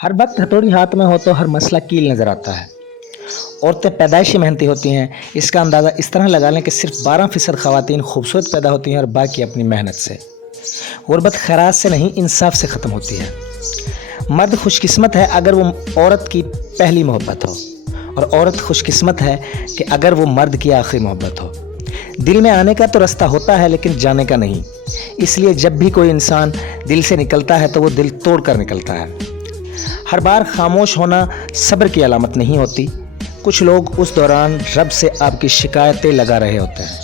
हर वक्त हथौड़ी हाथ में हो तो हर मसला कील नज़र आता है। औरतें पैदाइशी मेहनती होती हैं। इसका अंदाज़ा इस तरह लगा लें कि सिर्फ 12% ख़वातीन खूबसूरत पैदा होती हैं और बाकी अपनी मेहनत से। गुर्बत खैरात से नहीं, इंसाफ से ख़त्म होती है। मर्द खुशकिस्मत है अगर वो औरत की पहली मोहब्बत हो, और औरत खुशकिस्मत है कि अगर वो मर्द की आखिरी मोहब्बत हो। दिल में आने का तो रास्ता होता है लेकिन जाने का नहीं। इसलिए जब भी कोई इंसान दिल से निकलता है तो वो दिल तोड़ कर निकलता है। हर बार खामोश होना सब्र की अलामत नहीं होती। कुछ लोग उस दौरान रब से आपकी शिकायतें लगा रहे होते हैं।